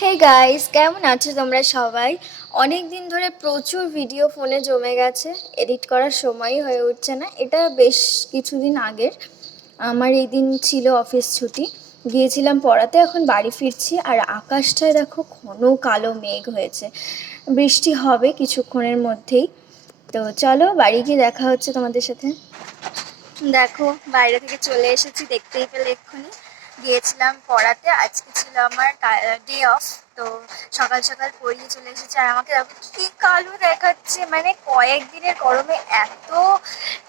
Hey guys, কেমন আছো তোমরা সবাই? অনেক দিন ধরে প্রচুর ভিডিও ফোনে জমে গেছে, এডিট করার সময়ই হয়ে উঠছে না। এটা বেশ কিছুদিন আগের। আমার এই দিন ছিল অফিস ছুটি, গিয়েছিলাম পড়াতে, এখন বাড়ি ফিরছি আর আকাশটায় দেখো ঘন কালো মেঘ হয়েছে। বৃষ্টি হবে কিছুক্ষণের মধ্যেই। তো চলো বাড়ি গিয়ে দেখা হচ্ছে তোমাদের সাথে। দেখো বাইরে থেকে চলে এসেছি, দেখতেই পেলে এক্ষুনি। গিয়েছিলাম পড়াতে, আজকে ছিল আমার ডে অফ। তো সকাল সকাল পড়িয়ে চলে এসেছি আর আমাকে দেখো কি কালো দেখাচ্ছে, মানে কয়েকদিনের গরমে এত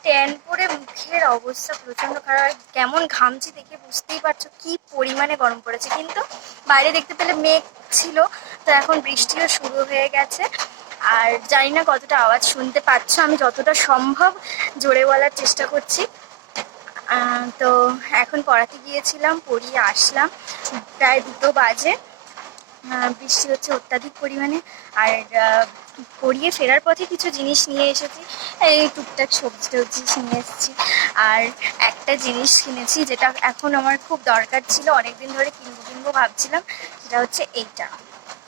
ট্যান পরে মুখের অবস্থা প্রচণ্ড খারাপ। কেমন ঘামছি দেখে বুঝতেই পারছো কি পরিমাণে গরম পড়েছে। কিন্তু বাইরে দেখতে পেলে মেঘ ছিল, তো এখন বৃষ্টিও শুরু হয়ে গেছে। আর জানি না কতটা আওয়াজ শুনতে পাচ্ছ, আমি যতটা সম্ভব জোরে বলার চেষ্টা করছি। তো এখন পড়াতে গিয়েছিলাম, পড়িয়ে আসলাম, প্রায় 2টো বাজে। বৃষ্টি হচ্ছে অত্যাধিক পরিমাণে। আর পড়িয়ে ফেরার পথে কিছু জিনিস নিয়ে এসেছি, এই টুকটাক সবজি টবজি নিয়ে এসেছি। আর একটা জিনিস কিনেছি যেটা এখন আমার খুব দরকার ছিল, অনেকদিন ধরে কিনবো ভাবছিলাম। সেটা হচ্ছে এইটা,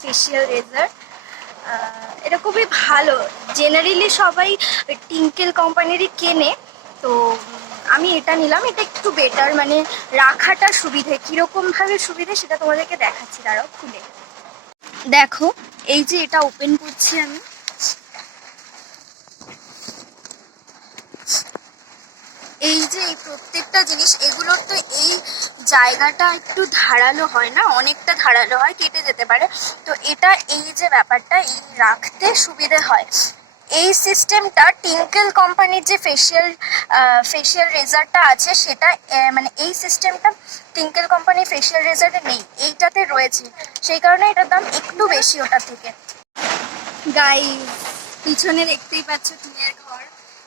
ফেসিয়াল রেজার। এটা খুবই ভালো, জেনারেলি সবাই টিঙ্কেল কোম্পানিরই কেনে। তো আমি এটা নিলাম, এটা একটু বেটার, মানে রাখাটা সুবিধে। কীরকমভাবে সুবিধে সেটা তোমাদেরকে দেখাচ্ছি, দাঁড়াও খুলে দেখো। এই যে এটা ওপেন করছি আমি, এই যে এই প্রত্যেকটা জিনিস, এগুলোর তো এই জায়গাটা একটু ধারালো হয় না, অনেকটা ধারালো হয়, কেটে যেতে পারে। তো এটা এই যে ব্যাপারটা, এই রাখতে সুবিধে হয়। এই সিস্টেমটা টিঙ্কেল কোম্পানির যে ফেসিয়াল রেজারটা আছে সেটা, মানে এই সিস্টেমটা টিঙ্কেল কোম্পানির ফেসিয়াল রেজারে নেই, এইটাতে রয়েছে। সেই কারণে এটার দাম একটু বেশি ওটার থেকে। গাইস, পিছনে দেখতেই পাচ্ছ টিনের ঘর।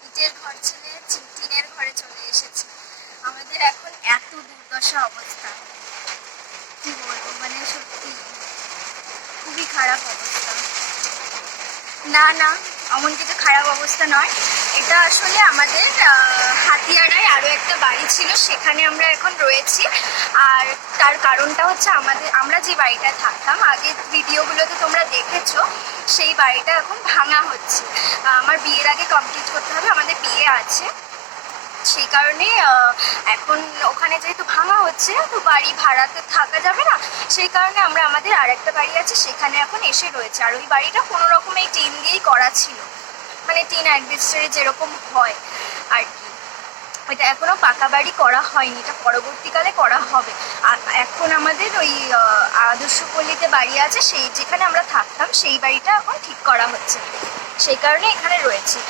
ইটের ঘর ছেড়ে টিনের ঘরে চলে এসেছি। আমাদের এখন এত দুর্দশা অবস্থা, কি বলবো, মানে সত্যি খুবই খারাপ অবস্থা। না না, এমন কিছু খারাপ অবস্থা নয়। এটা আসলে আমাদের হাতিয়ারায় আরও একটা বাড়ি ছিল, সেখানে আমরা এখন রয়েছি। আর তার কারণটা হচ্ছে আমরা যে বাড়িটায় থাকতাম আগের ভিডিওগুলোতে তোমরা দেখেছো, সেই বাড়িটা এখন ভাঙা হচ্ছে। আমার বিয়ের আগে কমপ্লিট করতে হবে, আমাদের বিয়ে আছে। সেই কারণে এখন ওখানে যেহেতু ভাঙা হচ্ছে, তো বাড়ি ভাড়াতে থাকা যাবে না। সেই কারণে আমরা আমাদের আর একটা বাড়ি আছে সেখানে এখন এসে রয়েছে। আর ওই বাড়িটা কোনো রকম এই টিন দিয়েই করা ছিল, মানে টিন অ্যাডভেস্টারে যেরকম হয় আর কি। এটা এখনও পাকা বাড়ি করা হয়নি, এটা পরবর্তীকালে করা হবে। আর এখন আমাদের ওই আদর্শপল্লীতে বাড়ি আছে, সেই যেখানে আমরা থাকতাম সেই বাড়িটা এখন ঠিক করা হচ্ছে, সেই কারণে এখানে রয়েছি।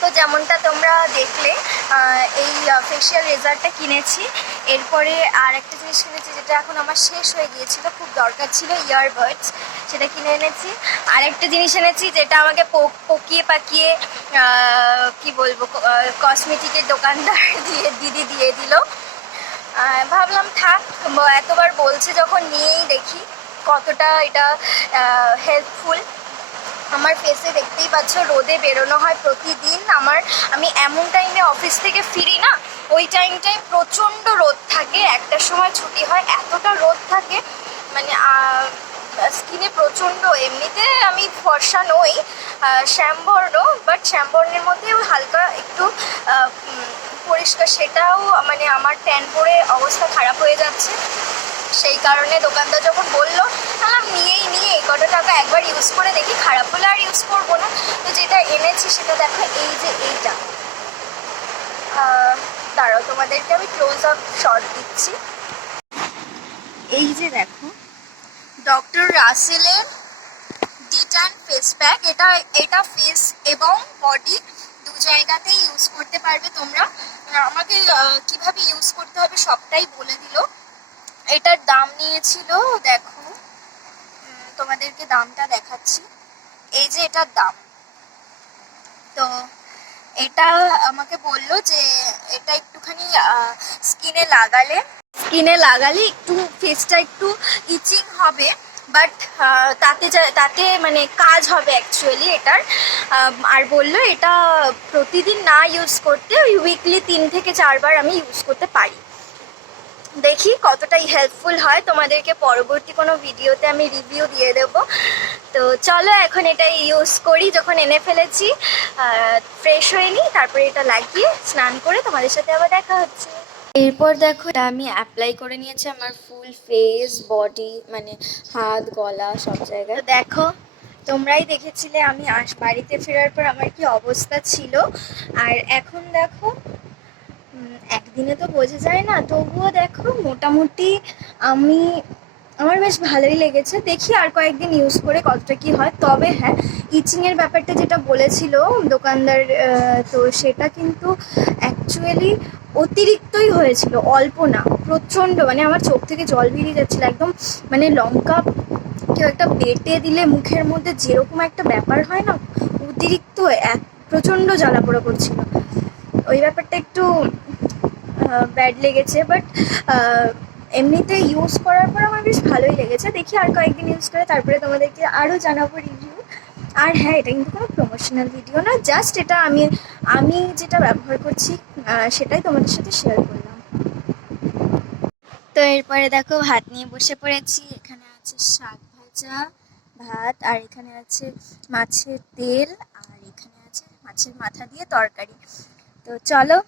তো যেমনটা তোমরা দেখলে, এই ফেসিয়াল রেজারটা কিনেছি। এরপরে আর একটা জিনিস কিনেছি যেটা এখন আমার শেষ হয়ে গিয়েছিল, খুব দরকার ছিল, ইয়ারবাডস, সেটা কিনে এনেছি। আর একটা জিনিস এনেছি যেটা আমাকে পকিয়ে পাকিয়ে কি বলবো, কসমেটিকের দোকানদার দিদি দিয়ে দিল। ভাবলাম থাক, এতবার বলছে যখন নিয়েই দেখি কতটা এটা হেল্পফুল। আমার ফেসে দেখতেই পাচ্ছ রোদে বেরোনো হয় প্রতিদিন। আমি এমন টাইমে অফিস থেকে ফিরি না, ওই টাইমটায় প্রচণ্ড রোদ থাকে, একটার সময় ছুটি হয়, এতটা রোদ থাকে, মানে স্কিনে প্রচণ্ড। এমনিতে আমি ফর্সা নই, শ্যামবর্ণ, বাট শ্যামবর্ণের মধ্যে ওই হালকা একটু পরিষ্কার, সেটাও মানে আমার ট্যান পরে অবস্থা খারাপ হয়ে যাচ্ছে। সেই কারণে দোকানদার যখন বললো, তাহলে নিয়ে এই কটা টাকা একবার ইউজ করে দেখি, খারাপ হলে আর ইউজ করবো না। তো যেটা এনেছি সেটা দেখো, এই যে এইটা, দাঁড়াও তোমাদেরকে আমি ক্লোজ আপ শট দিচ্ছি। এই যে দেখো, ডক্টর রাসেলের ডিটান ফেস প্যাক। এটা ফেস এবং বডি দু জায়গাতেই ইউজ করতে পারবে তোমরা। আমাকে কিভাবে ইউজ করতে হবে সবটাই বলে দিল। এটার দাম নিয়েছিল, দেখো তোমাদেরকে দামটা দেখাচ্ছি, এই যে এটার দাম। তো এটা আমাকে বললো যে এটা একটুখানি স্কিনে লাগালে একটু ফেসটা একটু ইচিং হবে, বাট তাতে মানে কাজ হবে অ্যাকচুয়ালি এটার। আর বললো এটা প্রতিদিন না ইউজ করতে, উইকলি 3 থেকে 4 বার আমি ইউজ করতে পারি। দেখি কতটাই হেল্পফুল হয়, তোমাদেরকে পরবর্তী কোনো ভিডিওতে আমি রিভিউ দিয়ে দেবো। তো চলো এখন এটা ইউজ করি, যখন এনে ফেলেছি ফ্রেশ হয়ে নিই, তারপরে এটা লাগিয়ে স্নান করে তোমাদের সাথে আবার দেখা হচ্ছে। এরপর দেখো এটা আমি অ্যাপ্লাই করে নিয়েছি আমার ফুল ফেস বডি, মানে হাত গলা সব জায়গায়। তো দেখো তোমরাই দেখেছিলে আমি বাড়িতে ফেরার পর আমার কি অবস্থা ছিল, আর এখন দেখো একদিনে তো বোঝা যায় না, তবুও দেখো মোটামুটি আমি আমার বেশ ভালোই লেগেছে। দেখি আর কয়েকদিন ইউজ করে কতটা কি হয়। তবে হ্যাঁ, ইচিংয়ের ব্যাপারটা যেটা বলেছিল দোকানদার, তো সেটা কিন্তু অ্যাকচুয়ালি অতিরিক্তই হয়েছিল, অল্প না, প্রচণ্ড। মানে আমার চোখ থেকে জল বেরিয়ে যাচ্ছিলো একদম। মানে লঙ্কা কেউ একটা বেটে দিলে মুখের মধ্যে যেরকম একটা ব্যাপার হয় না, অতিরিক্ত এক প্রচণ্ড জ্বালা পোড়া করছিল। ওই ব্যাপারটা একটু ব্যাড লেগেছে, বাট এমনিতে ইউজ করার পর আমার বেশ ভালোই লেগেছে। দেখি আর কয়েকদিন ইউজ করে তারপরে তোমাদেরকে আরও জানাবো রিভিউ। আর হ্যাঁ, এটা কিন্তু কোনো প্রমোশনাল ভিডিও না, জাস্ট এটা আমি যেটা ব্যবহার করছি সেটাই তোমাদের সাথে শেয়ার করলাম। তো এরপরে দেখো ভাত নিয়ে বসে পড়েছি। এখানে আছে শাক ভাজা, ভাত, আর এখানে আছে মাছের তেল, আর এখানে আছে মাছের মাথা দিয়ে তরকারি। তো চলো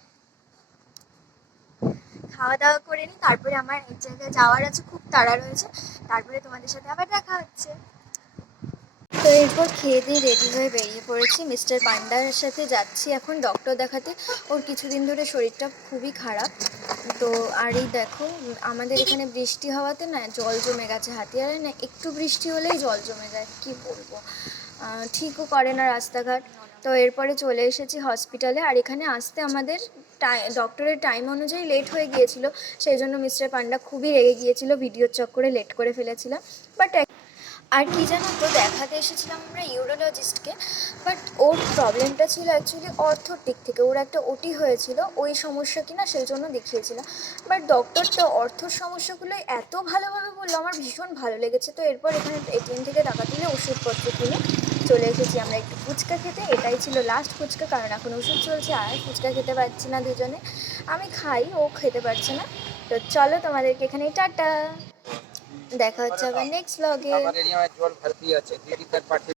খাওয়া দাওয়া করে নিই, তারপরে আমার এক জায়গায় যাওয়ার আছে, খুব তাড়া রয়েছে, তারপরে তোমাদের সাথে আবার দেখা হচ্ছে। তো এরপর খেয়ে দিয়ে রেডি হয়ে বেরিয়ে পড়েছি, মিস্টার পান্ডার সাথে যাচ্ছি এখন ডক্টর দেখাতে। ওর কিছুদিন ধরে শরীরটা খুবই খারাপ। তো আর এই দেখো আমাদের এখানে বৃষ্টি হওয়াতে না জল জমে গেছে, হাতিয়ারে না একটু বৃষ্টি হলেই জল জমে যায়, কি বলবো, ঠিকও করে না রাস্তাঘাট। তো এরপরে চলে এসেছি হসপিটালে, আর এখানে আসতে আমাদের ডক্টরের টাইম অনুযায়ী লেট হয়ে গিয়েছিল, সেই জন্য মিস্টার পান্ডা খুবই রেগে গিয়েছিল, ভিডিওর চক্করে লেট করে ফেলেছিলাম। বাট আর কি জানো তো, দেখাতে এসেছিলাম আমরা ইউরোলজিস্টকে, বাট ওর প্রবলেমটা ছিল অ্যাকচুয়ালি অর্থোর দিক থেকে, ওর একটা ওটি হয়েছিল, ওই সমস্যা কিনা সেই জন্য দেখিয়েছিলাম। বাট ডক্টর তো অর্থর সমস্যাগুলো এত ভালোভাবে বললো, আমার ভীষণ ভালো লেগেছে। তো এরপর এখানে এটিএম থেকে টাকা তুলে ওষুধপত্র কিনে চলে এসেছি আমরা একটু ফুচকা খেতে। এটাই ছিল লাস্ট ফুচকা, কারণ এখন ওষুধ চলছে আর ফুচকা খেতে পারছি না দুজনে, আমি খাই ও খেতে পারছে না। তো চলো তোমাদেরকে এখানেই টাটা, দেখা হচ্ছে আবার নেক্সট ব্লগে।